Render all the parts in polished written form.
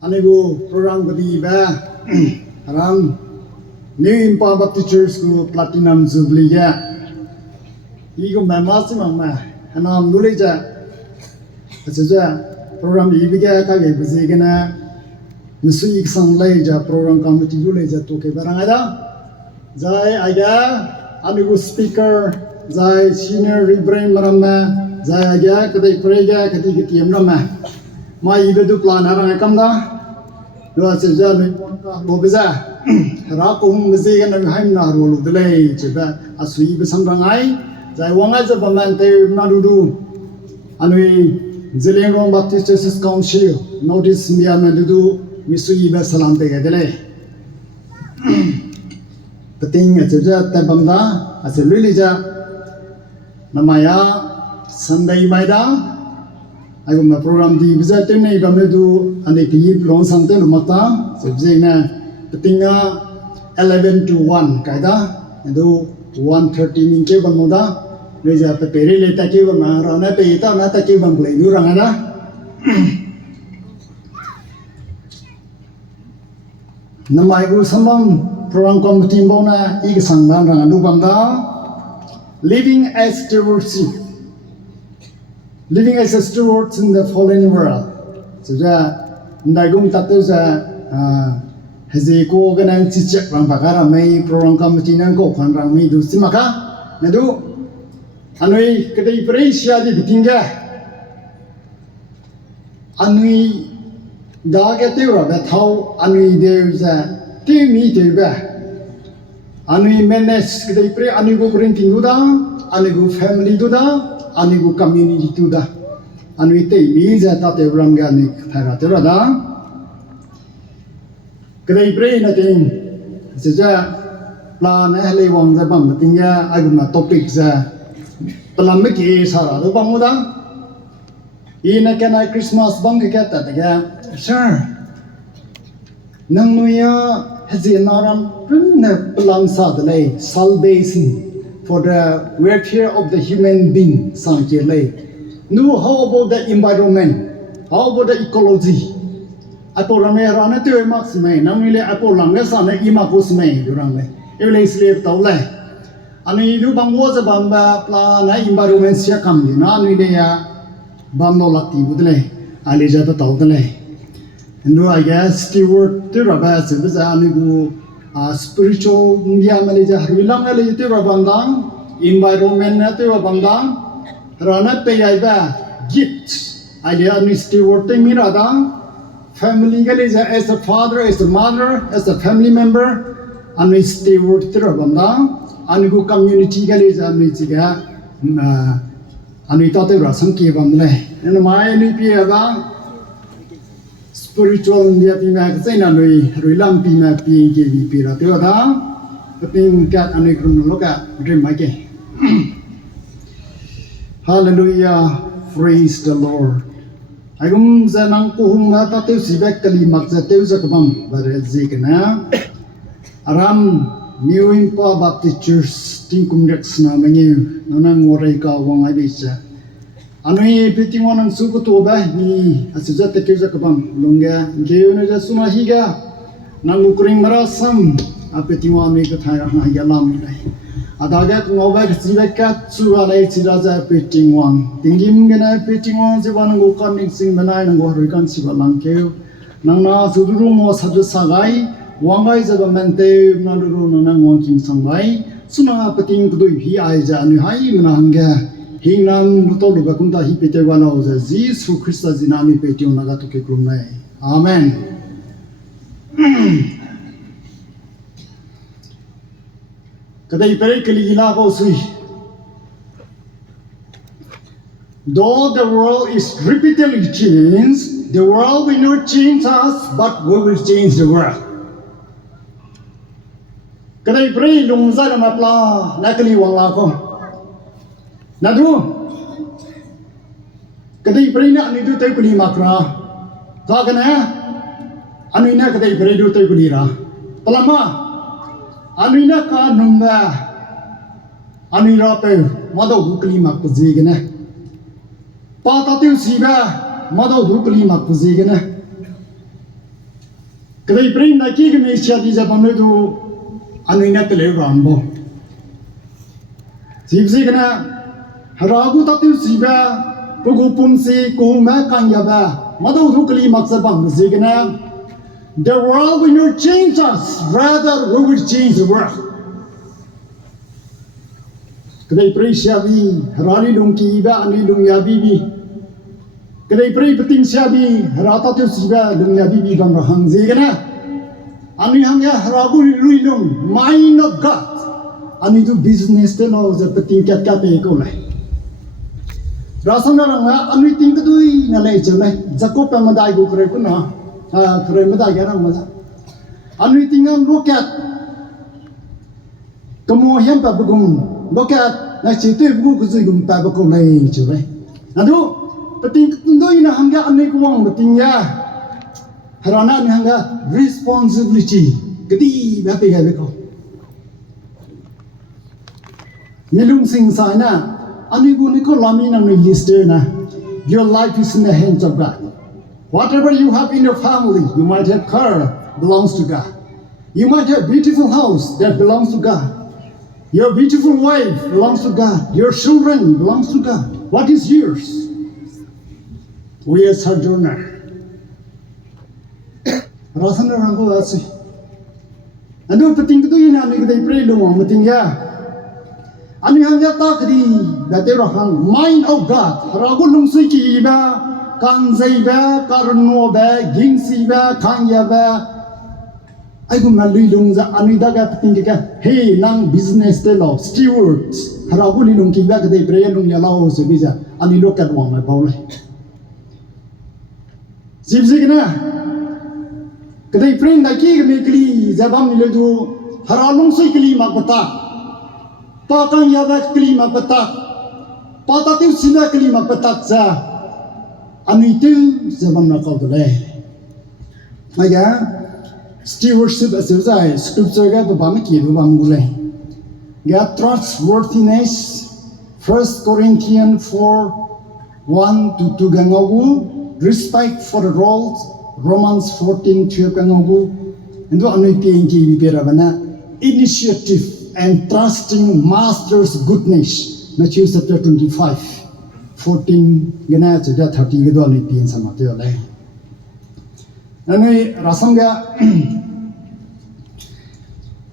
Anigo program kadi ba ram new Impa Baptist Church ko platinum Jubilee ya. Igo mamas mama anam dule ja. Aja program ibiga ka ge bisi gana misu ik sang lai ja program committee dule ja to ke barang ada. Jai aga anigo speaker jai senior reverend marama jai aga kadai prega kati kiti amrama. Ma ibedu plan arang kamda lo aja ni lo beza ra kum bezi kan haim na ro lo dele cheba asui besam rangai jai wanga ja bamante na dudu anui Zilengong Baptist Churches Council notice mia me dudu misui be salam te dele peting aja ta bamda ase lilija namaya Sunday maida Ayo ma program di bisa tenai bamle tu ane piyi long sante lumata sebzena petinga 11 to 1 kaida itu 1:30 mingke bamuda leja pepere le take bama rana pe ita na take bam play du rangana namai gu sambam program committee bona ik sangban ranganu bamda living as stewardship living as a stewards in the fallen world. So that Nagum Tatuza Hazeko Ganan Chichak Rampakara may program committee Nanko Kandang me do Simaka Nadu Anui Kate Precia di Bitinga Anui Dagatera that how Anui there's a team meeting back Anui Menes Kate Pre Anigo Printing Duda Anigo family Duda Anigo community tu dah, anu itu bisa tak terulang gani thara terada. Kedai pray nating sejak plan lewang zaman tinggal agama topik za pelamik sara tu banguda. Ina kena Christmas bang kata tega, sure. Nang nuya haji naram pernah pelam sadlai salvation. For the welfare of the human being, no, how about the environment? How about the ecology? Apo ramai rana tu emak semai, namile apo lamga sana imaku semai durang le. Evle slave tau le. Anu itu bangwa se bamba plana environment sia kam di, na anu ile ya bamno lakti budle, alija tu tau le. Anu I guess steward tu rabah se beza anu ku spiritual media manager hilang kali itu rabandang environment itu rabandang rana peyaiba gift alia ni steward te miradang family kali as a father as a mother as a family member ani steward te rabandang aniku community kali ani jiga ani tate rasam ke bamle ena mai ni piada spiritual dia pina kesana lui lam pina pi ke bi pira te ada peting kat ane kronologa dream make hallelujah praise the lord agum zanang ko hunga ta te sibek kali makza te za kabam bare zikna aram new Impa Baptist Church tingkum reksna mengi nanang orai ka wangai bisa Anui peting wanang suku tu bah ni asal te kau zakabam longga kau ni jasuna higa nangu kuring merasam peting wanang ni kethai rahna yalam ni adaga ngobak sibekat sualai ciraja peting wang tinggim gena peting wang sebanang gokan ningsing benai nangu harikan sibalang kau nangna suduru mo saju sagai wangai zabamente nanuru nanang wangking sangai suna peting kedui hi aja anu hai menangga Hingnam betul lupa kunta hi pete wana oza Yesus Kristus zinami pete unaga toke klumnai. Amen. Kadai pere kali ila ko sui. Though the world is repeatedly changed, the world will not change us, but we will change the world. Kadai pere lungza na mapla nakali wala ko. Nadu, kadai perina anu itu tay kuli makra, tak kena, anu ina kadai peri itu tay kuli ra, pelama, anu ina ka numba, anu ira pe, madau kuli mak puji kena, pata tu siba, madau kuli mak puji kena, Kaya pray na kiki siya di sa pamedo ano inatele rambo. Sibsi kana haragu tatil siba pagupum si kuma kanya ba madaw rukli maksabang si kana the world will not change us, rather we will change the world. Kaya pray siya bi harali lung kiba ani lung yabi. Kaya pray peting siya bi harata tatil siba lung yabi bang rahang si kana ani hangya haragu luilung mind of God. Ani tu business tu no je peting kat ko lai. Rasanya orang ani tingkat tu nalai jelai. Jakob pemadai go kere pun na. Kere madai orang masa. Ani tinggal lokat. Kamu yang apa begum lokat. Nak cerita buku kuzui gum apa begum lai jelai. Aduh peting tu ina hangga ani kuang petingnya. Harana ni hangga responsibility. Gedi berapa ya bekau. Milung sing sana, anigu niko lami nang lister na. Your life is in the hands of God. Whatever you have in your family, you might have car, belongs to God. You might have beautiful house that belongs to God. Your beautiful wife belongs to God. Your children belongs to God. What is yours? We are sojourner. Rasanya orang ko asih. Anu penting tu ina ni kita pray lumang penting ya. Ani hanya takdi dati rohang mind of God. Ragu lungsui ki ba, kanzai ba, karno ba, gingsi ba, kanya ba. Aku malu lungza ani daga penting ka. Hey, nang business telo stewards. Ragu ni lung ki ba kadai prayer lung yalau sebisa. Ani lokat wang mai paulai. Sibsi kena. Kadai prayer naki kami kli zabam ni ledu. Haralung sui kli makbata. Pakang yabat kelima petak, patatiu sina kelima petak za, anu itu zaman nak kau boleh. Maka stewardship asal scripture ga beberapa kiri beberapa boleh. Ga trustworthiness, 1 Corinthians 4:1 to 2 gangagu, respect for the roles, Romans 14:12 gangagu, itu anu itu yang kiri berabana initiative. And trusting master's goodness. Matthew chapter 25, 14 gana sudah 30 gitu ni pian sama tu oleh. Ini rasanya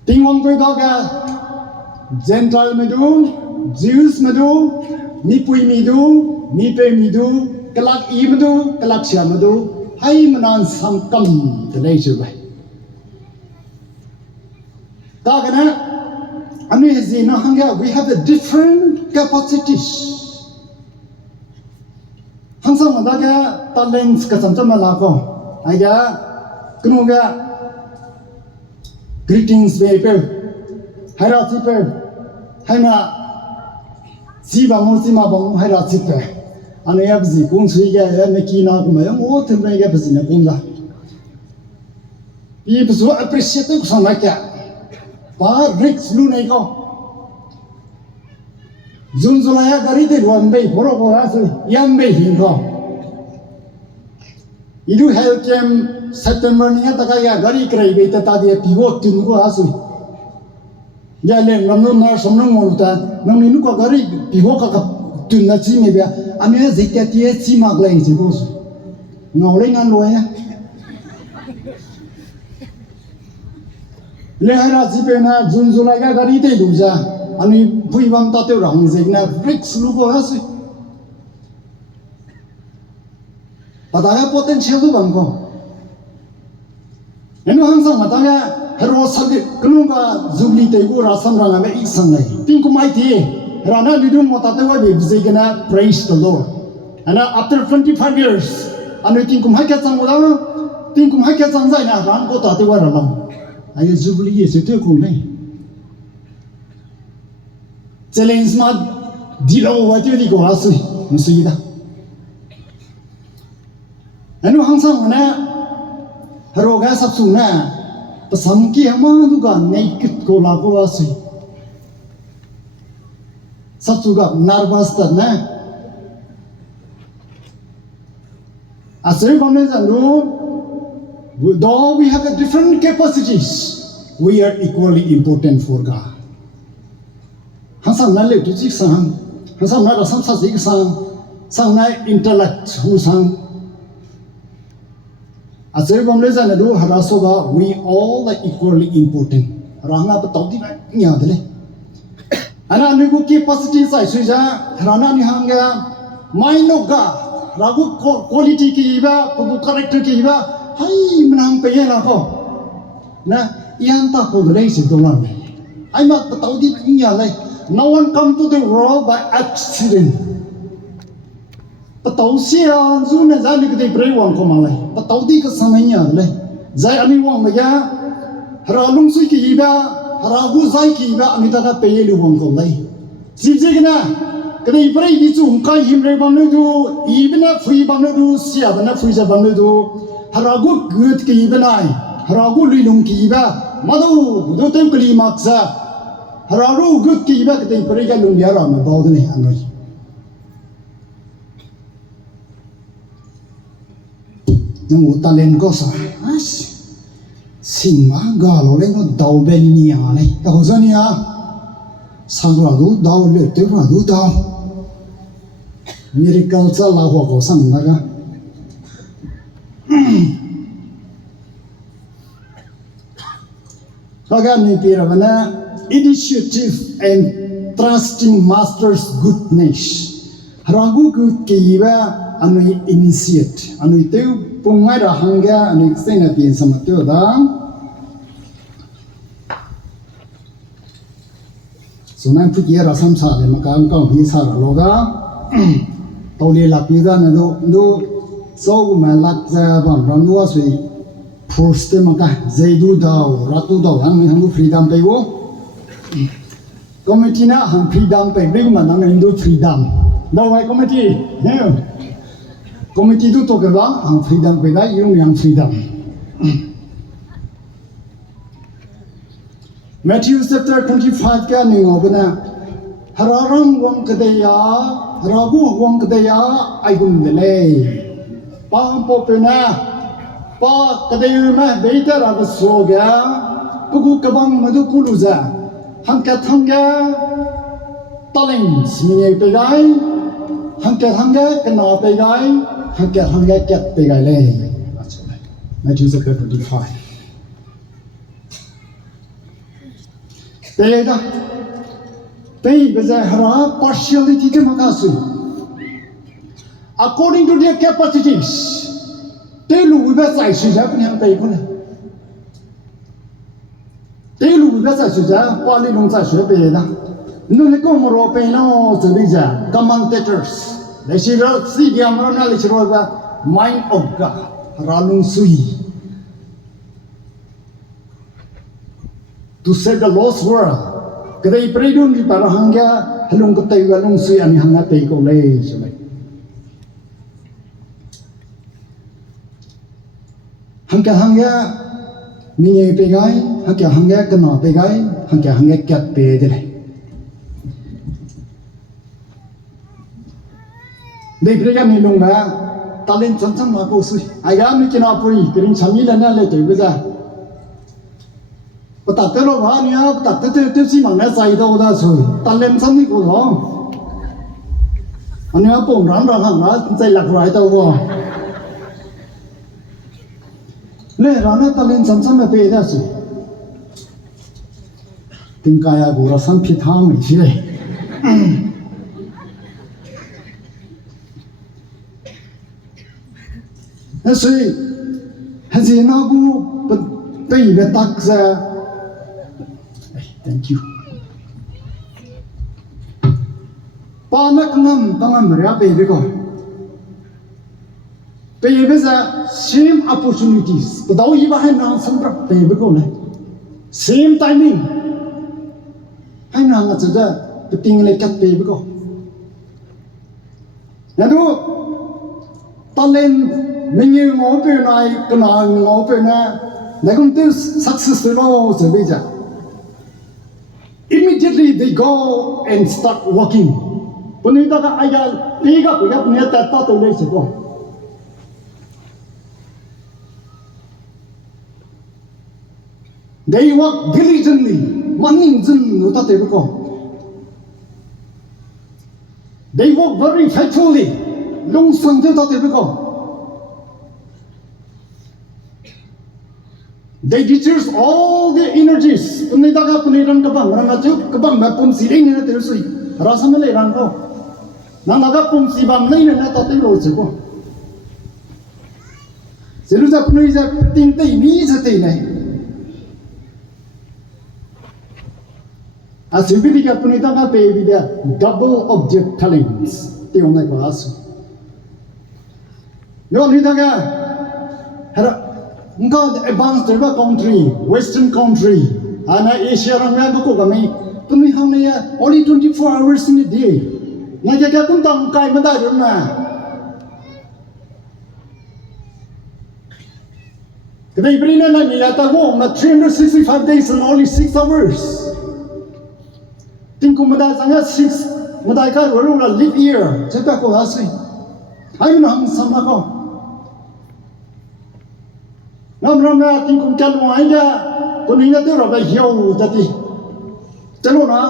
tinggal kau ga Gentile medu, Jews medu, mipui medu, mipe medu, kelak i medu, kelak sia medu, hai menan samkam terlai juga. Tak kena. Anu zina hangga we have a different capacities. Hangsa madaga talents kasanta malako. Aya kunuga greetings paper. Haira paper. Haina siba musima bong haira paper. Anu yabzi kung suiga ya mekina kuma yang o tembe ga bazina kumda. Pi besu appreciate ko sanakya. Par Rex lu naik kau. Zunzulaya gari te luan bay poro ko asu yang bay hingkau. Idu health camp September ni tak kaya gari kerai bay tadi pivot tun ko asu. Ya lem namun nar somnong moluta namun ini ko gari pivot ka tun na si me bia ame zekati si magleng si bos. Ngaulengan loya. Lehara sipena zunzulaga gari te luza ani puibam tate orang zegna Rex luko hasi. Padahal potensial tu bangko. Enu hangsa matanya hero sabi kenapa Jubilee te go rasam ranga me iksang lagi. Tingku mai tie rana lidun motate wa be zegna praise the Lord. And after 25 years anu tingku mai kacang udah tingku mai kacang zai na ran ko tate wa ralang. Ayo Jubilee itu aku ni. Challenge mat dilau wajib di kau asui, mesti dah. Anu hangsa mana haroga sabsu na pesamki hama tu kan naked kau laku asui. Sabsu kan nervous tak na. Asal kau ni jangan though we have a different capacities, we are equally important for God. Hasam na le tu chik sang, hasam na rasam sa chik sang na intellect hu sang. Asay bom le zan do haraso ga we all are equally important. Rana pa tawdi na nya dele. Ana ni ko capacity sai suja rana ni hanga mind of God. Ragu quality ki iba, pugu character ki iba, hai menang pe na ko. Na iyan ta ko dele si dolan. Ai mat pa tawdi na nya lai. No one come to the world by accident. Patau siya zune zali kete pray wang ko malay. Patau di ka samanya le. Zai ani wang maya haralung sui ki iba haragu zai ki iba ani ta ka peye lu wang ko lai. Sip sip na kete pray di chu kai him re bang lu du ibna free bang lu du siya bana free sa bang lu du haragu good ki iba nai haragu lilung ki iba madu do tem kli maksa hararu good ki iba kete pray ka lung ya ra ma baud ne anoi. Nung talent ko sa sing ma galo le no daw ben ni ya le ta ho sa ni ya sang ra du daw le te ra du daw miracle sa la ho ko sang na ga saga ni pi ra bana initiative and trusting master's goodness haragu good ki iba anui initiate anui teu pungai ra hangga anui sena pin samatyo da sunan phi ra sam sa le makam ka hi sa ra loga tawle la pi da na do so ma lak za bam ram no sui force te maka zaidu da ratu da hang freedom pe wo committee na hang freedom pe big man na indo freedom no why committee committee tu talk about ang freedom pe dai yung yang freedom. Matthew chapter 25 ka ni ngobna hararam wang kadaya haragu wang kadaya ai gun dele pa po pe na pa kadayu ma beita ra so ga pugu kabang madu kuluza hangka thanga talents mi pe dai hangka thanga kana pe dai hangga ket pe gai le Matthew chapter 25 pe da pe baza hara partiality ke makasu according to their capacities te lu ba sai su ja kun hang pe kun te lu ba sai su ja pa li long sai su pe da nu le ko mo ro pe no zu bi ja commentators they see the amrona le chiro ba mind of God ralung sui to save the lost world kadai predun di parahangga halung katai walung sui ani hanga pe ko le chai hangga minye pe gai hangga kana pe gai hangga kat pe de They bring me lunga, talent something ma po sui. I am making up for you, getting some million later with that. But that tell of one, yeah, that the Simon as I do that so. Talent something goes wrong. And you have run, say like right over. Le run talent something pay that so. Think I have got some pit harm, is so has he now go but pay the tax thank you panak ngam tangam ria pay ko pay the same opportunities but how you behind now some pay ko same timing I know nga the thing like cat pay ko na do talent Many open I can open they come to successful laws of Asia. Immediately they go and start working. Punita I pick up near that thought of They work diligently. Money jun uta tebko. They work very faithfully. Long sang uta tebko. They deserve all the energies. Punai daga punai ran kabang rangaju kabang bapum silai na terusui. Rasa melai rangko. Nang daga pum sibam lai na tatai lo seko. Seluza punai za ting tai ni za tai nai. Asibidi ka punai daga pe bidia double object talents. Tiong nai ko asu. No ni daga hara God advanced country, Western country, and Asia rangga ko kami. Kami hangnya only 24 hours in a day. Ngajaga pun tang kai madai na. Kami beri na niyata ko na 365 days and only 6 hours. Tingku madai sanga 6 madai ka ro la leap year. Cepat ko asli. Ayo na hang sama ko. Namrama tingkum kalu aja, kuninga tu rabai hiau tadi. Calo na,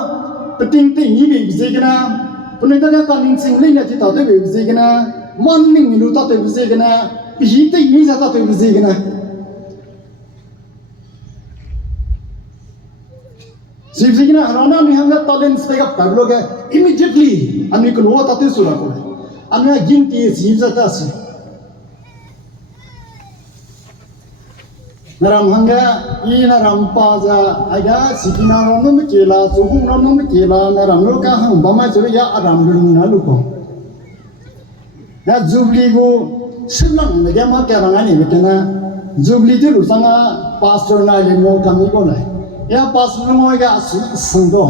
penting ini bisa kena. Kuninga kan kaning singling nanti tahu bisa kena. Morning milu tahu bisa kena. Pihit ini tahu bisa kena. Sibuk kena. Rana ni hangga talent speak up lo ke immediately. Anu keluar tahu surat ko. Anu ginti sibuk tahu. Naram hangga ina rampaza aga sikina ramu mekela suhung ramu mekela naram loka hang bama curi ya aram dun naluko. Na Jubilee go silang naga ma kerangani mekena Jubilee tu rusanga pastor na lemo kami ko nai. Ya pastor mo aga sangdo.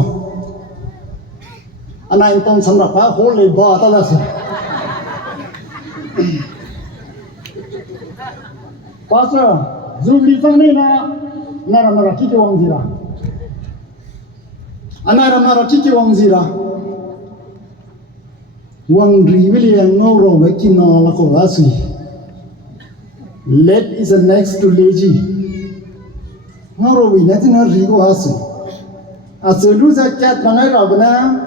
Ana intong sanapa holy ba talas. Pastor Jubilee sang ni na naramara kiki wang zira. Anaramara kiki wang zira. Wang ribili yang ngoro beki na lako asui. Let is a next to lazy. Ngoro wi nati na rigo asui. Aselu za kat mangai rabna.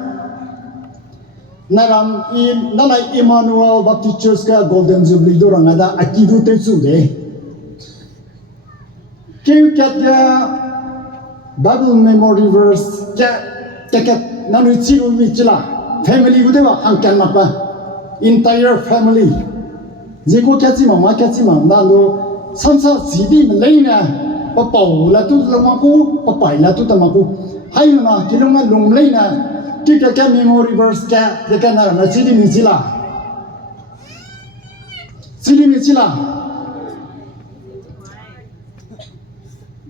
Naram in nanai Emmanuel Baptist Church ka Golden Jubilee dorang ada akidu tetsu de. Kau kata Bible memory verse kata nanu ciru micila family udah wah angkat apa entire family. Jika kacim nanu samsa sidi melaina papau latu lamaku papai latu tamaku. Hayu na kilungan lung melaina kita kata memory verse kata nanu sidi micila.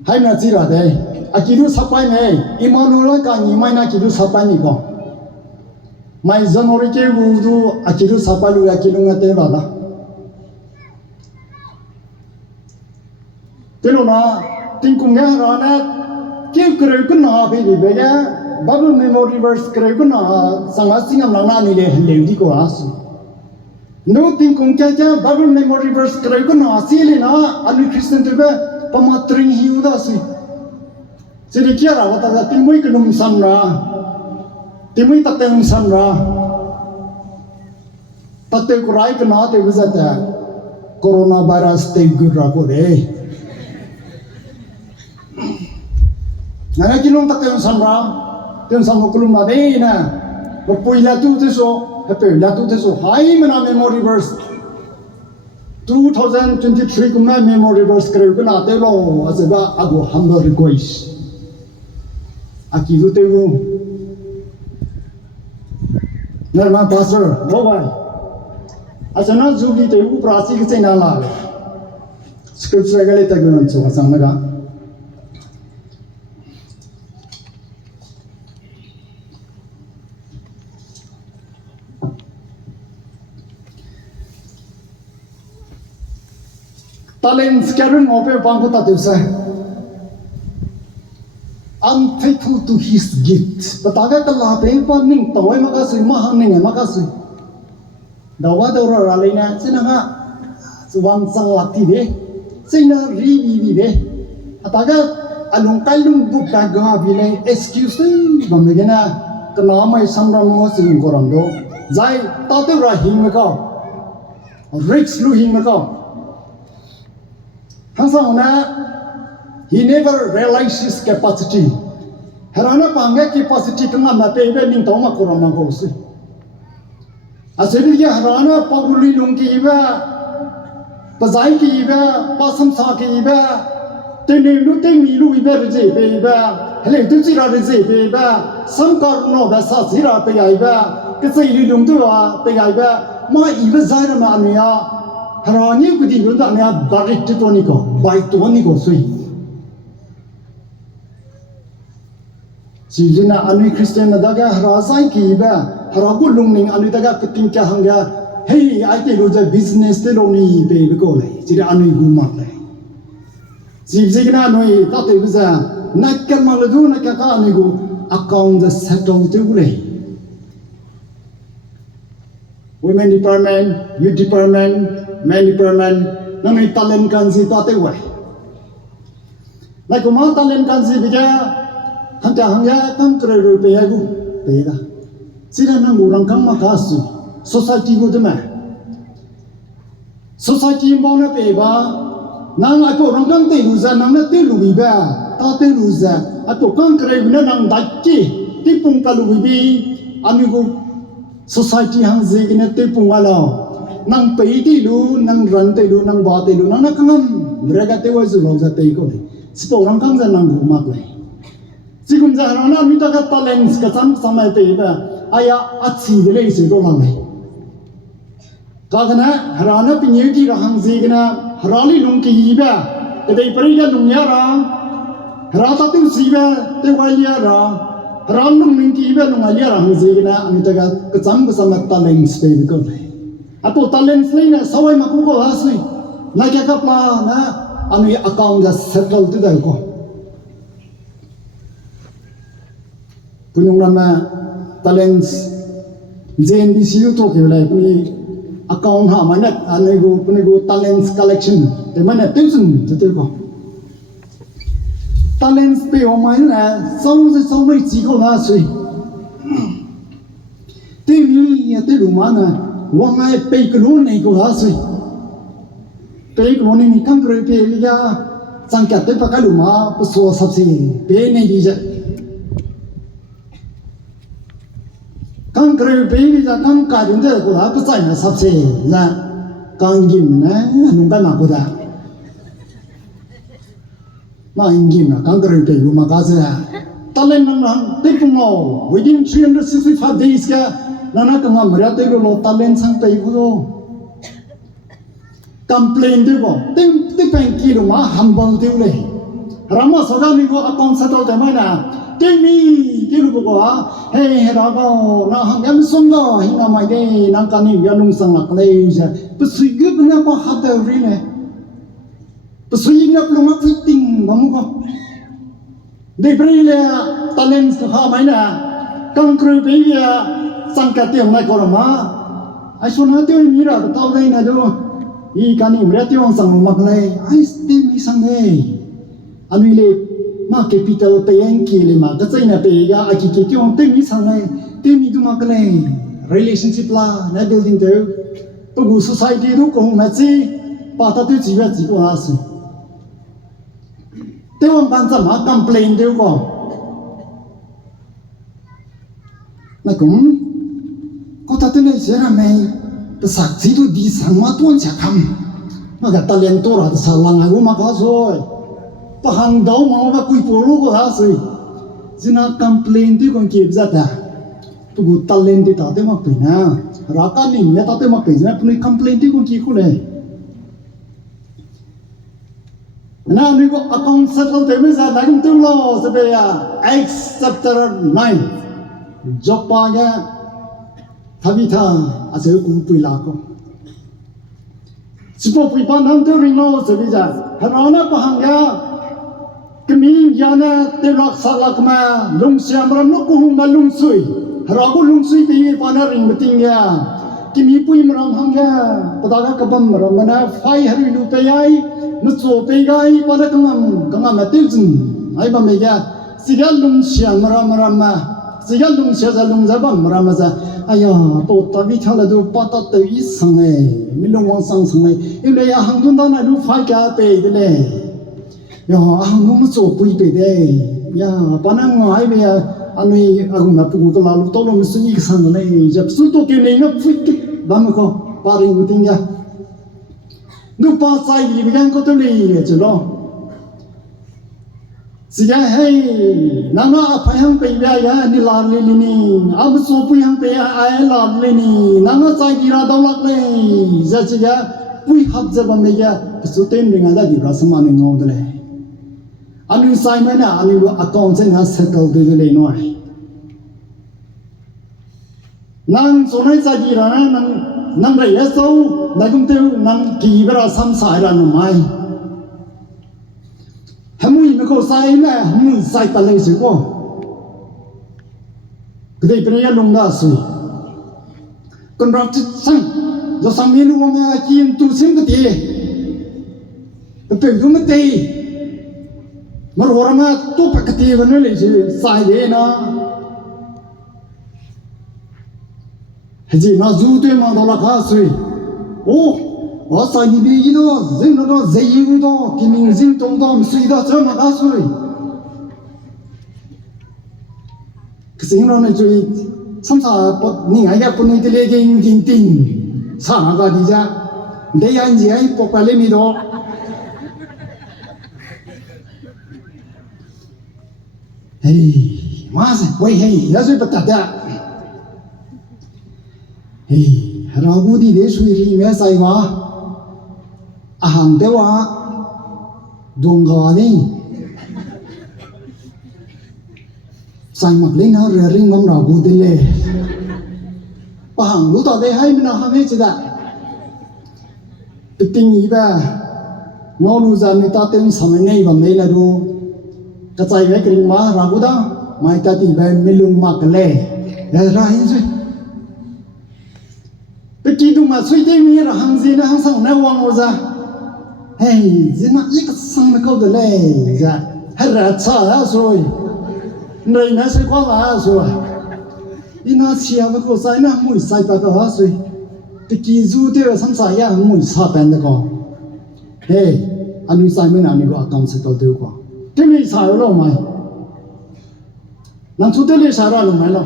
Hai na cira deh, akidu sapai nih, Immanuel kan imai na akidu sapai nih kok. Mai Januari ke budu akidu sapai lu akidu ngate lada. Telo na tingkung ya rana, kau kerja kena apa ini bega, Bible memory verse kerja kena sangat singam lana ni leudi ko asu. No tingkung kaya Bible memory verse kerja kena asli na anu Kristen tu be. Pamatring hiuda sih. Jadi kira kata timui kenum sanra, timui tateng sanra, tateng kurai kena te bisa ta coronavirus te gura ko deh. Nana kilong tateng sanra, tateng sanra kulum na deh na. Bapui latu te so, hepe latu te so. Hai mana memory verse. 2023 kumna memory verse kerja kena telo aseba aku humble request. Aki tu telo. Nama pastor, bobai. Asana Jubilee telo prasi kita nala. Scripture kali tagunan so asang naga. Talents carrying over pangkota tusa. Unfaithful to his gift. Pataga kalape pa ning tawai makasui mahang ning makasui. Dawa dora ralina sinaga suwan sang lati de. Sina ribi de. Pataga alung kalung buka gah bilai excuse ni bamegena kenama samramo sing korando zai tate rahim ka rich lu him ka hangsana he never realized his capacity harana pangga capacity kena mate be ning toma korama ko se asli harana paguli lungki iba pazai ki iba pasam sa ki iba teni lu iba reje be iba hele tu sira reje be iba samkar no ba sa sira pe iba kesai lu lung tu wa pe iba ma iba zaira ma ania harani ku di lu da ania barit to ni ko bai to ni ko sui sijina anu Kristen daga harasai ki iba haragu lungning anu daga keting ka hanga hey ai te lo ja business te lo ni be ko lai sira anu gu ma lai sijina noi ta te bisa nakka maladu nakka ka anu gu account settle te gu lai women department youth department men department nami talent kan si ta te wai lai ko ma talent kan si bija hanta hanga kam kre pe ya gu pe da sira nang urang kam ma kasu society gu de ma society mo na pe ba nang ato rang kam te lu za nang na te lu bi ba ta te lu za ato kam kre na nang da ki ti pung ka lu bi ami gu society hang ze gi na te pung ala nang pe ti lu nang ran te lu nang ba te lu nang na kangam braga te wa zu lo za te ko ni sipo rang kam za nang gu ma lai 지금 자 하나 미다가 talents ka sam samai pe ba aya achi de le se do lang nei ka gana harana pinye ki rahang ji gana harali lung ki ba te dei pari ga lung ya ra harata tu si ba te wa ya ra haram lung ning ki ba lung ya ra hang ji gana amitaga ka sam ka sam talents pe ko nei ato talents nei na sawai ma ko ha sui na kya ka pla na ami account ga settle tu da ko punyong nama talents JNBCU to ke lai puni account ha mana anego puni go talents collection te mana tuition te ko talents pe o mai na so mai ji ko na sui te ni ya te lu mana wa ngai pe ko nei ko ha sui pe ko ni kam pro pe ya sang ka te pa ka lu ma pu so sab si pe nei di ja Kang kere baby za kang ka jun de ko ha pa sai na sab se za kang gim na nung ba ma ko da ma ingim na kang kere pe yu ma ka sa talen nang te pung mo within 365 days ka na na ka ma mra te lo talen sang pe ko do complain de ko te pen ki lo ma humble de le rama so ga ni ko account settle de ma na Temi tiru ko ha hey rago na hangam songa hina mai de nang kani yanung sang lak le ja pusui ge bna ko hata ri ne pusui na plung ma fitting bamu ko de brile talents ko ha mai na kang kru be ya sang ka tiang mai ko ma ai so na te mi ra ta dai na do I kani mra tiang sang ma le ai temi sang ne ani le ma capital pe yang ki le ma ka chai na pe ga a ki ke kyong te mi sang lai te mi du ma ka le relationship la na building de pu gu society du ko ma chi pa ta tu ji wa ji ko ha su te wang ban za ma complain de ko na kum ko ta te le je ra mai ta sak ji du di sang ma tuan cha kam ma ga talent to ra sa lang ha ma ka so pahang daw mga ba kuy puro ko ha sui sina complain ti kong kib zata pugu talent ti tate mak pina raka ni ya tate mak pina puni complain ti kong ki ko le na ni ko account settle te me sa lagum tu lo sa be ya Acts chapter 9 joppa ga thabitha ase ku pui la ko sipo pui pan han tu ring lo sa be ja harana pahang ga kami yana telak salak ma lung siam ram no ku ma lung sui ragu lung sui pe pana ring beting ya kimi pui ram hang ya padaga kabam ram na fai hari lu pe ai nu cho pe gai pana kangam ma te jin ai ba me ya sigal lung sia marama sigal lung sia za lung za ba marama za aya to ta bi thala du pata te i sang ne mi lung wang sang ne ile ya hang dun da na lu fa ka pe de le ya hang nu mu so pui pe de ya pa na ngai be ya anui agum na pu ko la lu to lo mi su i sang ne ja su to ke ne no pui ke ba ma ko pa ring u ting ya nu pa sai bi gan ko to le je lo siya hey nana apa yang peyya ya ni lar le ni ab so pu yang peyya ay lar le ni nana sai gira dawlak le ja siya pui hab ja ba me ya su tem ringa da di ra sama ni ngom de le anu sai ma na anu account se na settle de le no ai nang so nai sa gira nang re ya so na kum te nang ki bra sam sai ra no mai Hamui me ko sai na mu sai pa le su ko kdai pria long da su kon ra chi sang do sang mi lu ma ki tu sim ka ti pe lu ma te mar hora ma tu pa ka ti ba ne le sai de na haji na zu te ma do la kha su oh我在你的一道人那个人一道，给民人东道水到这么大水，可是那呢就，什么不你哎呀不能的那个硬顶，啥那个的家，你呀你哎不管那么多，哎，妈是喂嘿，那水不得的，哎，然后的那水里面塞嘛。ahang dewa dongga ni sai mak le na re ring mam ra gu de le pahang lu ta de hai na ha me chida ting yi ba ngau lu za ni ta tem sam nei ba me la ru ka chai ve kring ma ra gu da mai ta ti ba me lung mak le ya ra hin sui pe ki du ma sui de mi ra hang zi na hang sang na wang o za hey, zina ikat sang na kau dale, ja, harat sa asoi, nai na se kwa la asoi, ina chia ba ko sai na mui sai pa ka asoi, te ki zu te sam sa ya mui sa pen da ko, hey, anu sai me na ni ko account settle de ko, te me sa lo mai, nang chu te le sa ra lo mai lo,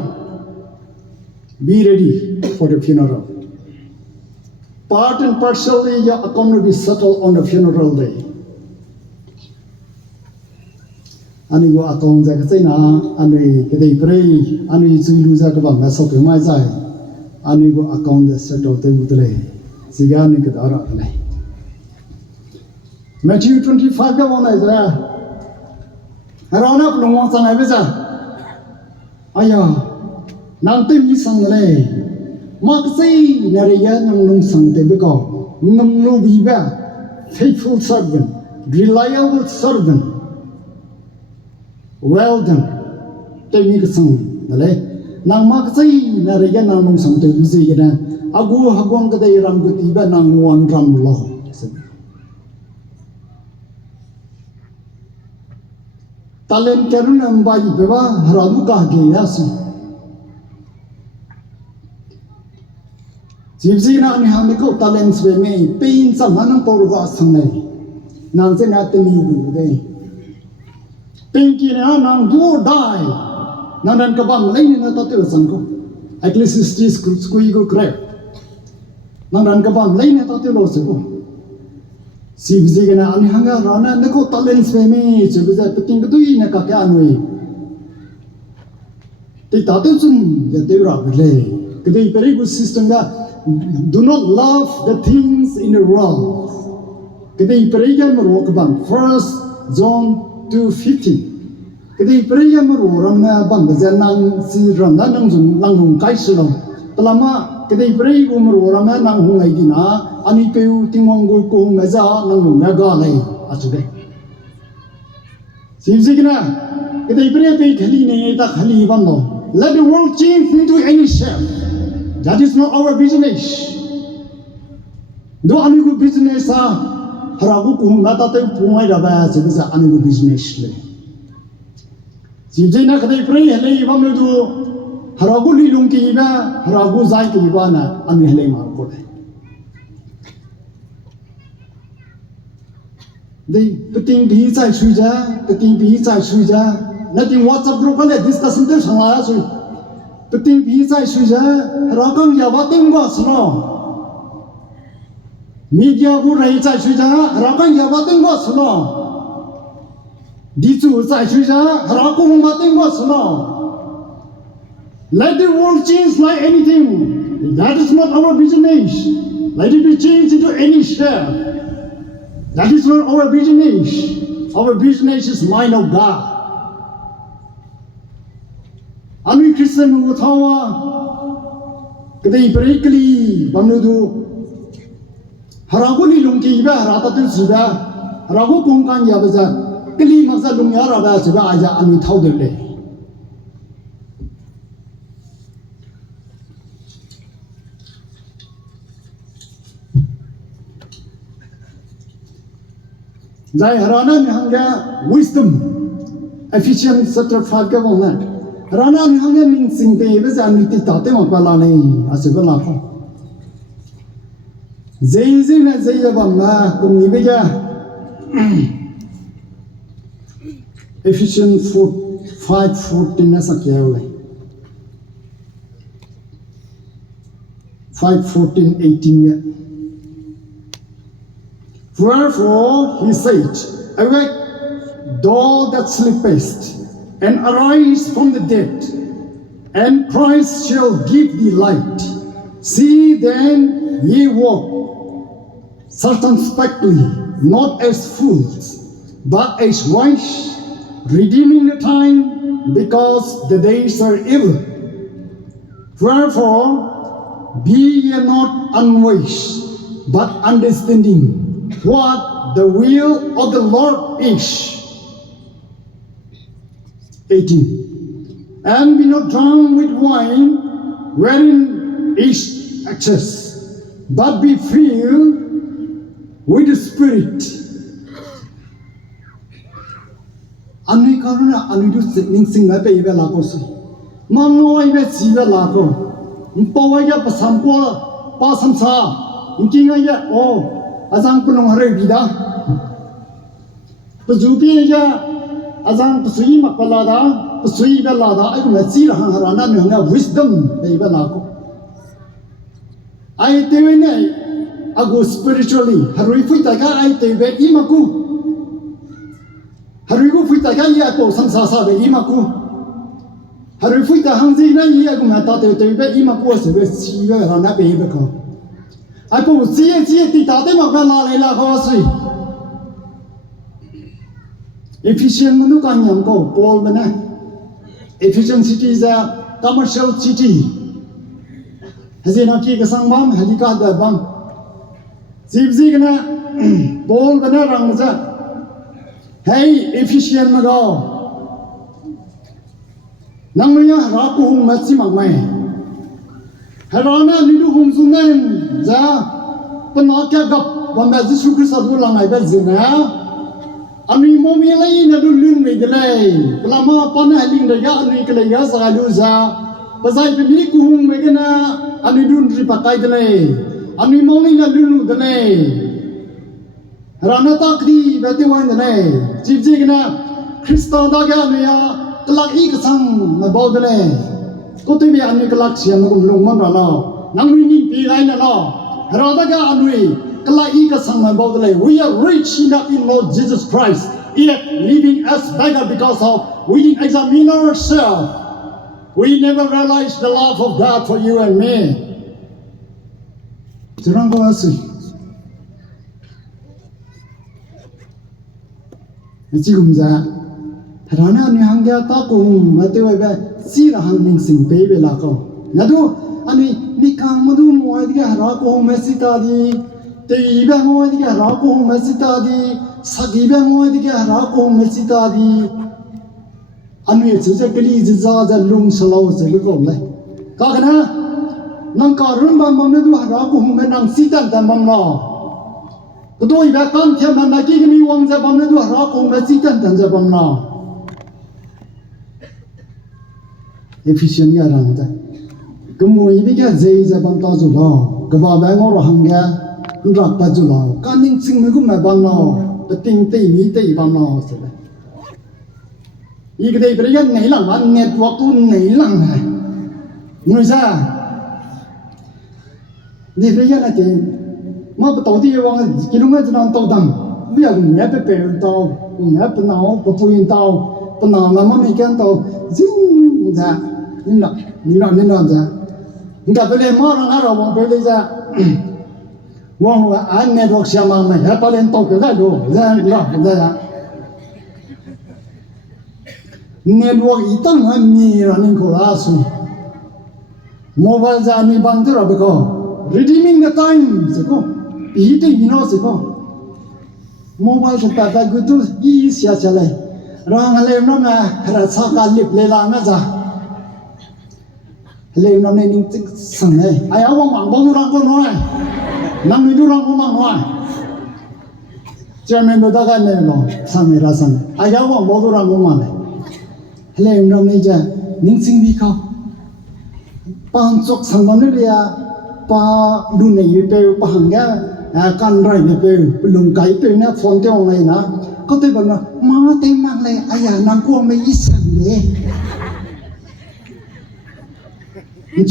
be ready for the funeral. Part and partially, your account will be settled on the funeral day. Ani go account za ka na ani kedai pray ani zui za ka ba ma so ke mai zai ani go account za settle te utle siga ni ka dara le Matthew 25 ka wona za harona plong wang sang ai ba za aya nang te mi sang le Mark say, Naria Nung Sang Tebico, Num no Viva, faithful servant, reliable servant. Well done. Take me a song, the lay. Now Mark say, Naria Nung Sang Tebico, Agu Hagonga de Rambutiva Nang one drum law. Talent Karunam by Beva, Ramuka Gayasi. Jibzi na ni ham ko talents be me pain sa manang por ga sang nei nang se na te ni bu de pain ki na nang do die nang dan ka bam lai ni na ta te sang ko Ecclesiastes squee go crap nang dan ka bam lai ni ta te lo se ko jibzi na ani hanga ra na ne ko talents be me jibza peting du na ka ka anui te ta te chun ya te ra be le ke dei very good system ga do not love the things in the world. Kedai peraya merokban 1 John 2:15. Kedai peraya meroram bang janang si randa nang jung lang hung kai silong. Pelama kedai peraya meroram nang hung ai dina ani peu tingong go ko meja nang hung ga lai achude. Sibsigina kedai peraya pe khali ne ta khali ban lo. Let the world change into any shape. That is not our business. Do anigu business haragu kung nata te pungai raba sebisa anigu business le. Sijina kadai pray halai ibam ludu haragu ni lungki iba haragu zai ki iba na ami halai mar ko dai. Dei peting bi zai suja, peting bi zai suja. Nothing WhatsApp group kale discussion te sangla sui. Peting bi zai suja haragang ya bating ba suno. Media gu rai zai suja haragang ya bating ba suno. Dizu zai suja haragung bating ba suno. Let the world change like anything. That is not our business. Let it be changed into any share. That is not our business. Our business is mind of God. Ami Christian who thawa kadai breakly bamnudu haraguni lungki iba harata tu siba haragu kongkan ya baza kli maksa lungya raba siba aja ami thau dele Zai harana ni hanga wisdom Ephesians chapter 5 ka wona Harana ni hanga ning sing pe be za ni ti ta te ma pala nei asiba la ko Zai na zai ya ba ma kum ni be ja Ephesians 5:14 na sakya ole 5:14-18 Wherefore he said, Awake, thou that sleepest, and arise from the dead, and Christ shall give thee light. See then ye walk circumspectly, not as fools, but as wise, redeeming the time, because the days are evil. Wherefore be ye not unwise, but understanding what the will of the Lord is. 18. And be not drunk with wine, wherein is excess, but be filled with the Spirit. Ani karuna ani du ning sing na pe be la ko si. Ma ngoi be si be la ko. Mpawa ya pasampo pa samsa. Inkinga ya o azang punong hare bida pazupi ya azang pasui makalada pasui belada ai mesi rahang harana menga wisdom ei belako ai tewene ago spiritually harui fuita ka ai tebe imaku harui go fuita ka ya ko samsa sa be imaku harui fuita hangzi na ya ko mata tebe imaku se be si be rana be be ko I put see ti ta te ma la le la ko si Efficient manu kan yam ko Paul bana Efficient city is a commercial city hazina ki ka sang bam halika da bam zibzi kana Paul bana rang sa hey efficient ma go nang ya ra ko hung ma si mak mai Harana nidu hum sunan za penakya gap wanda Yesus Kristus adu langai bezina ami momi lai na dulun me delai pelama pana haling da ya ani kelai ya salu za pasai pemili ku hum me kana ani dun ri pakai delai ami momi na dulu delai Harana takdi bete wan delai jibji kana Kristus da ga ne ya kelak I kesang na bau delai Kote be ani kelak siam ngum long man la nang ni pi lai na la harada ga anui kelak I ka sang ma bodle we are rich enough in Lord Jesus Christ yet living as beggar because of we didn't examine ourselves we never realized the love of God for you and me Turang ko asui Jigum za harana ni hangya ta kung matewa ba sira hang ning sing pe be la ko nadu ani ni kang madu mo adi hara ko mesi ta di te iba mo adi hara ko mesi ta di sagi ba mo adi hara ko mesi ta di anu ye chuje kli za za lung salo se ko le ka kana nang ka rum bam bam nadu hara ko me nang sitan tan bam la ko do iba kan thiam na ki ni wang za bam nadu hara ko mesi tan tan za bam la efficient กันรังจ้ะก็มวยไม่แค่เจจะบังตาจุลก็ว่าแบงก์เราหังแกรักปัจจุลการนิ่งสิ่งไม่ก็ไม่บังนอไปติงตีมีตีบังนอเสร็จอีกเดี๋ยวไปยันไหนหลังวันเน็ตวัตุนไหนหลังไงมึงใช่เดี๋ยวไปยันอะไรมาประตูที่วางกิโลเมตรจะนอนโตดังไม่อยากเงี้ยไปเปย์โตเงี้ยเป็นหนาวปะปุยโตเป็นหนาวมันไม่แก่โตจิ้งจ้ะนี่หนักจ้ะมึงกลับไปเลยมอรังเราวางไปเลยจ้ะวางว่าอันเน็ตวักเสียมาไม่ให้ไปเล่นโตก็ได้ดูจ้ะหลับจ้ะเน็ตวักอีตั้งมันมีรันก็ราสุโมบายจะมีบางที่เราไปก็ redeeming the time สิก็ปีที่มีน้อยสิก็โมบายจะตัดได้ก็ตัวอีเสียจะเลยร่างเล่มนั้นนะเราสักการลิบเลลานะจ๊ะเล่มนั้นนี่จริงสั่งเลยไอ้เอาว่างบังรังก็น้อยนั่งดูรังก็มั่งน้อยเจ้าแม่ดูตากันเลยหรอสั่งไม่รัสั่งไอ้เอาว่างบังรังก็มั่งเลยเล่มนั้นนี่จะนิ่งสิ่งดีเขาปานจกสังวันนี่เลยปาดูในยูทูบปาหังแกการไรเนี่ยไปลุงไก่ไปเนี่ยฟอนเที่ยวอะไรนะก็เตะบอลมาเต็มมากเลยไอ้ยานังกลัวไม่ยิ่งสั่งเลย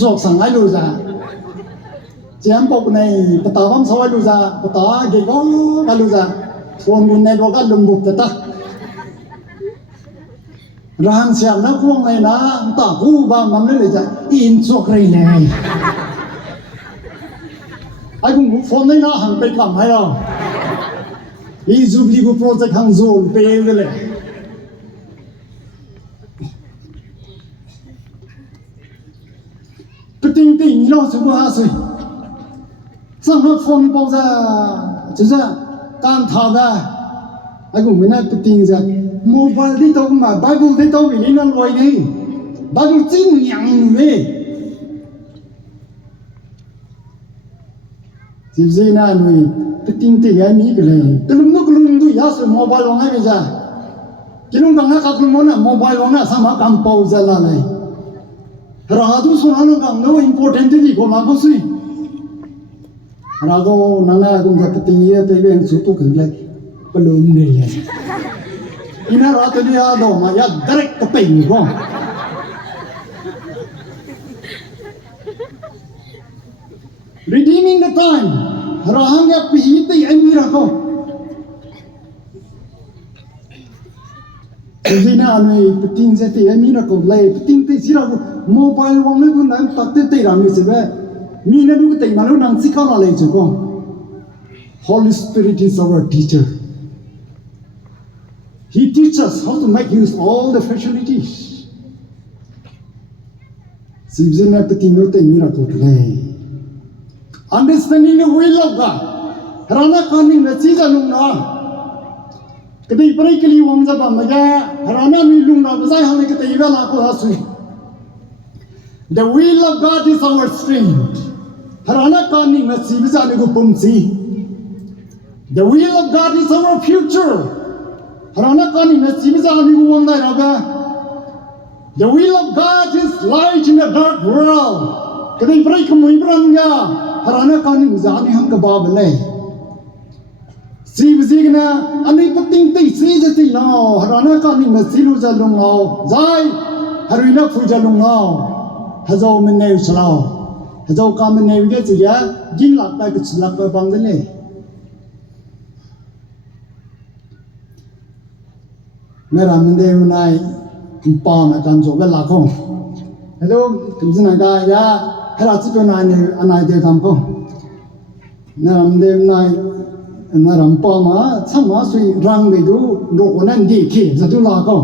จกสั่งไอ้ดูจ้ะเจียมปกในปตาวันสวัสดูจ้ะปตาเด็กก็กันดูจ้ะฟอนดูในโลกาลุงบุกตะร่างเสียงนักวงเลยนะตาคู่บางมันเลยจ้ะอินโซกรีเลยไอ้คุณฟอนเลยนะหันไปกลับให้เราอีจูบลีกูโปรเจกต์หังโซลไปเลยปติ้งติ้งเราสุภาษิตสำหรับฟอนบอกจะ就是การทำได้ไอ้คุณไม่น่าปติ้งจะโมบายที่ต้องมาไบเบิลที่ต้องมีนั่นไว้นี่ไบเบิลจริงอย่างนี้สิบสี่นาทีไปติ้งติ้งไอ้นี่ก็เลยกลุ่มนู้นกลุ่มนู้นยาสูบโมบายลงให้ไปจ้ะกินลงกังนักกลุ่มนั้นโมบายลงน่ะสามารถกำปองจะละเลยราดูส่วนนั้นกังนู้นอิมพอร์ตเทนที่คนมาก็สิราดูนั่นน่ะคุณจะไปติ้งยี่ไปเลี้ยงสุตุกันเลยก็ลุ้นเลยอินาราตเดียดอมาอย่าdirect กระเป่งก็ redeeming the time เราหังอย่าปีติไอ้มีระก็ทีน่าหน่อยปติ้งเสตีไอ้มีระก็เลยปติ้งตีสิระก็โมบายวางเลยคุณนั่งตัดตีรามีสิเบ้มีนั่นดูก็ตีมันนั่งสิข้าวอะไรจุก็ Holy Spirit is our teacher He teaches us how to make use of all the facilities. Sibzina petinote miracle play. Understanding the will of God. Harana kaning na chija lung na. Kadai parai kali wang jaba maga harana mi lung na bazai hale kadai iba la ko hasui. The will of God is our strength. Harana kaning na sibza ni ko pumsi. The will of God is our future. Harana kani na sibza ni uwang na raga. The will of God is light in the dark world. Kadai pray kamoy branga. Harana kani uzani hang kababale. Sibzigna ani pating ti sijati na. Harana kani na silu jalung na. Zai harina fujalung na. Hazo meneu salao. Hazo ka meneu ge siya jing lakta ke lakta bangdele. Mera mende unai impa na kanjo be la ko hello kimsina ga ya hera chi na ni anai de tham ko mera mende unai na ram pa ma chama sui rang de du ro onan di ki za du la ko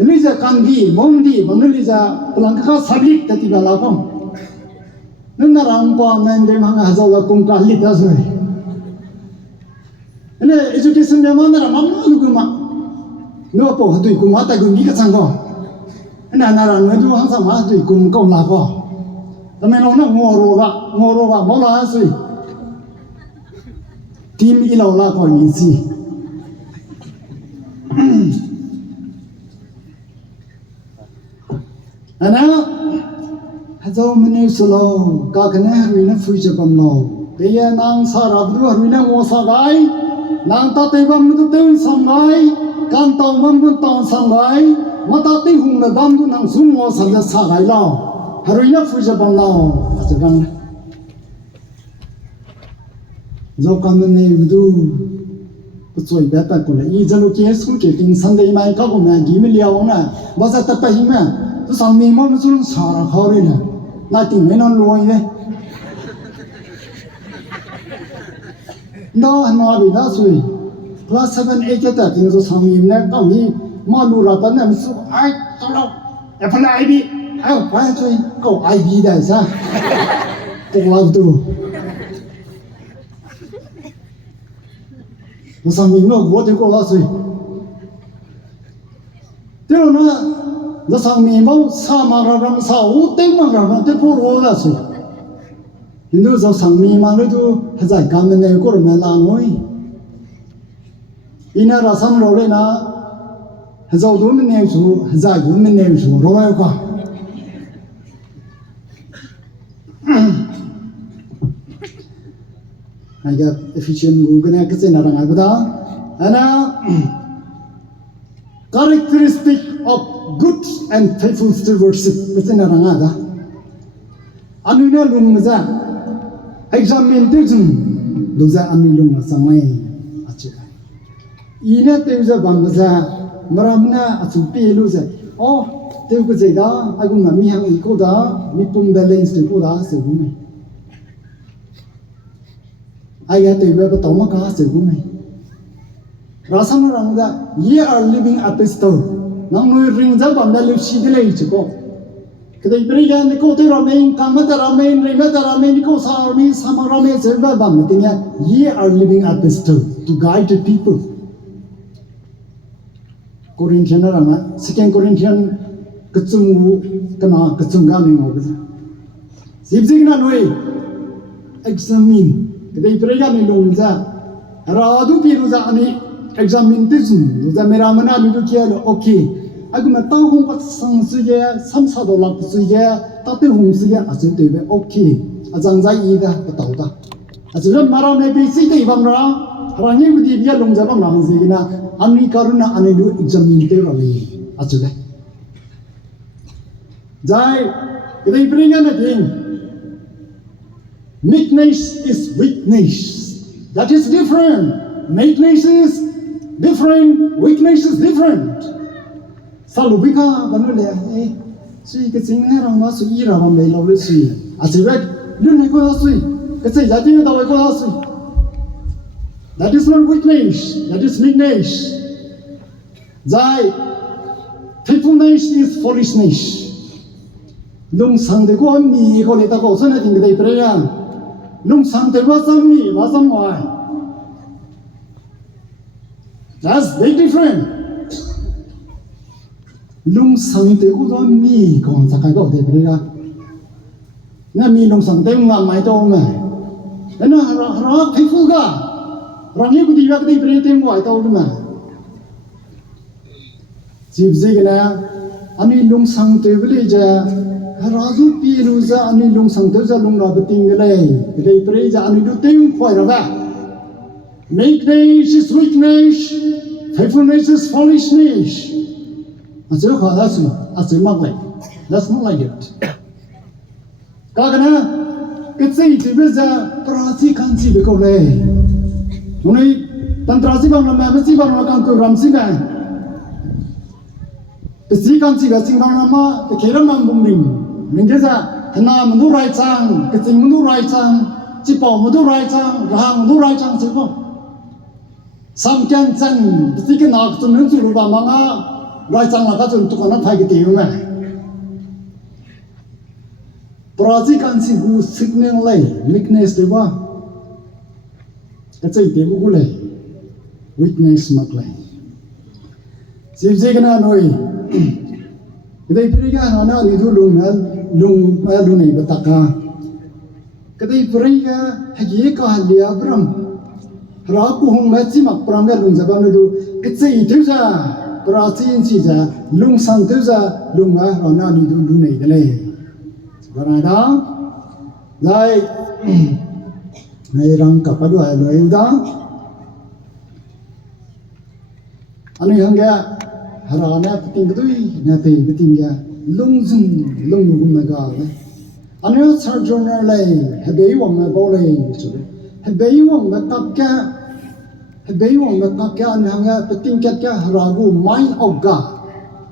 li ja kan di mong di mong li ja pulang ka sabik ta ti ba la ko na ram pa men de ma ha zo la kum ka li ta sui ene education de ma na ram ma lu ku ma no po hatui kum hata kum ni ka chang ko ana na ran na du hang sa ma hatui kum ko la ko ta me lo na ngoro ga mo la sui team i lo la ko ni si ana Hazo mene solo ka kana ruina fuja pamno teya nang sarabdu ruina mosagai nang ta te bam du te sangai kan taw bam du taw sangai mata te hung na bam du nang sum mo sa sagai la ruina fuja pamno ajang zo kan mene du choi ba ta ko la I jalo ke su ke ting sang dei mai ka ko na gi me liao na ba sa ta pa hi ma tu sang mi mo su sa ra kho ri na na ting me non luai de no no bi da sui class 7 8 ta ting so sang mi na ka mi ma lu ra ta na su ai to lo e pa na ai bi ai pa choi ko ai bi da sa ko la tu nó sang mình nó vô thì có là gì, thế rồi nó sang mình bao sa mà làm sao tên mà làm thế phố rồi là gì, nhưng nó sang mình mà nó tu giải cảm nhận này có được mà làm thôi, ina ra sang rồi đấy na, giải đúng mình nêu số, giải đúng mình nêu số rồi qua. I got efficient Google kasi narang ako da. Ana characteristic of good and faithful stewardship kasi narang ada. Ano na lung maza? Examination doza ano lung samay achiga. Ina teuza bangza maramna atupi luza. Oh, teu ko da aku ngami hang iko da, mi pum balance ko da sebume. Ai ya tui ba toma ka se gu mai rasam rang da ye are living episode nang noi ring za bam da lu si de lei chiko kedai priya ni ko te ramen kam ta ramen re ma ta ramen ko sa mi sam ramen se ba bam te ya ye are living episode to guide the people Corinthian rama second Corinthian kachungu kana kachunga ni ngo ba sibjing na noi examine Kedai perega ni longza, radu piruza ani examination, luza mera mana ludu kia lo okay. Aku na tahu hong pat sang suja, samsa dolak suja, tapi hong suja asyik tebe okay. Ajang zai ida patau ta. Asyik mara me bisi te ibang ra, rangi budi dia longza bang ra hong na ani karuna ani lu examinate rawi asyik. Zai kedai perega na ding. Meekness is weakness. That is different. Meekness is different. Weakness is different. Salubika banule si cái chính này rằng nó suy ra mà mình lâu lên suy. Chỉ biết đừng hay có suy. Cái gì giá trị đâu có suy. That is not weakness. That is meekness. Zai faithfulness is foolishness. Lung sang de ko ni ko le ta ko sana ting dei preya. Lung sang te wa sam ni wa sam wai. That's very different. Lung sang te ko do mi ko sa kai ko dei preya. Na mi lung sang te ma mai to ma. Na ra faithful ga. Rang ye ku di wa dei preya te wai to ma. Jib ji na ani lung sang te bele ja Raju piruza ani lung sang teuza lung ra beting gele gele preja ani du ting khoi ra ba meekness is weakness faithfulness is foolishness aso kha aso mak lai that's not like it ka kana kitsai ti beza prasi kanchi be ko le unai tantrasi bang ma besi bang kan ko ram sing ai besi kanchi ga sing bang ma te khera mang bum ring mình thấy ra na mình nuôi rai chang cái tình mình nuôi rai chang chỉ bỏ mình nuôi rai chang hàng mình nuôi rai chang chứ không sam kian chân chỉ cái nào cũng mình chịu làm mà ngã rai chang là cái chuyện tụi con nó phải cái điều này Brazil can see who signal lay weakness đấy ba cái gì đấy cũng lay weakness mắc lay xem cái nào nói Kedai periga hana ni tu lung ni betaka. Kedai periga hagi ka halia bram. Raku hong maci mak pramga lung jabam ni tu kecai itu sa prasin si sa lung sang tu sa lung ah hana ni tu lung ni dale. วันไหนดังได้ในรังกับไปด้วยเลยดังอันนี้ฮังแกฮาราเนี่ยปฏิงด้วยเนี่ยตีปฏิงแกลุงซึงลุงกุมมากาเลยอันนี้ซาร์จอนเลยเฮเบย์วังมาบอกเลยสุดเฮเบย์วังมาตักแกเฮเบย์วังมาตักแกอันนี้ฮังแกปฏิงแกฮารากูไม่เอากา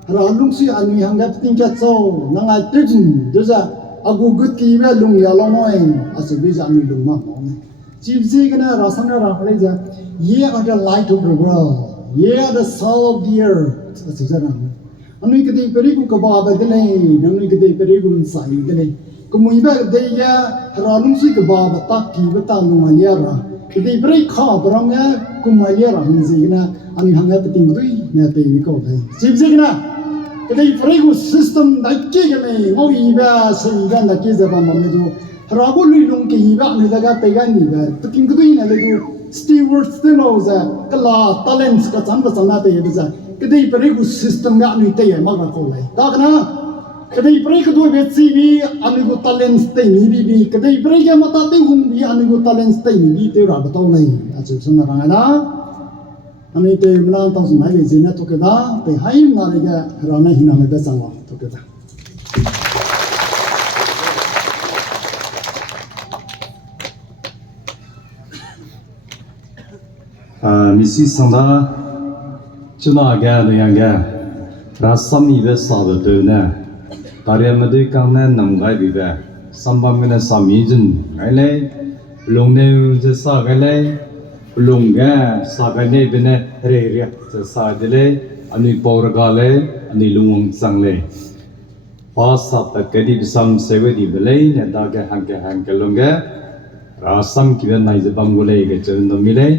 ฮาราลุงซีอันนี้ฮังแกปฏิงแกโซ่นั่งไอ้ตื่นเดี๋ยวจะอากูกุฏิแม่ลุงยาลงมาเองอาศัยวิจารณ์ลุงมามองจีบซีกันนะราสันนะราอะไรจะ Ye are the light of the world Ye are the salt of the earth อาศัยจะนั่นอันนี้ก็ได้ไปรีกุกบ้าไปเลยนั่นนี่ก็ได้ไปรีกุนใส่เลยก็มุ่งแบบเดียราลุงซีกบ้าบัตักกีบัตาลุงมาเลียระก็ได้ไปรีข้าบรองเนี่ยกุมาเลียระมันสิกันนะอันนี้หังเงาปฏิงด้วยเนี่ยตีวิโก้เลยจีบซีกันนะก็ได้ไปรีกุสิสเต็มดักกี้กันเลยงออีแบบสิ่งกันดักกี้จะบ้ามันไม่ดูราบุลุยลงกี่แบบนี่จะก็ตีกันนี่แบบปฏิงด้วยเนี่ยเลยดูstewards ที่เราจะก็ลา talents ก็จำก็จำน่าตีไปจ้ะก็ได้ไปรีกุสิสเต็มแบบนี่ตีมากกว่าคนเลยตากันนะก็ได้ไปรีกุด้วยเวทีบีอันนี้ก็ talents ตีนี่บีก็ได้ไปรีกุมาตัดตีหุ่นบีอันนี้ก็ talents ตีนี่บีตีราบตัวเลยอาจจะสมรรถนะอันนี้ตีมันต้องสมัยเรียนเนี่ยทุกอย่างตีให้มันอะไรก็เราเนี่ยหินาไม่เป็นสังวรทุกอย่างมิสิสังดาจุน่าแกเดียงแกรัศมีเวสาบตัวเนี่ยตาเรียนมาด้วยกันเนี่ยนำไงบีเวสัมบังเงินสามีจุนไงเลยลงเนี่ยจะสาไงเลยลงแกสาไงเนี่ยเป็นเนี่ยเรียกจะสาเดเลยอันนี้ปอร์กาเลยอันนี้ลุงสังเลยภาษาตะเกียบสัมเสวดีเบเลยเนี่ยดาแกหังแกลงแกรัศมีเวนไหนจะบังกุเลยแกจะนำมิเลย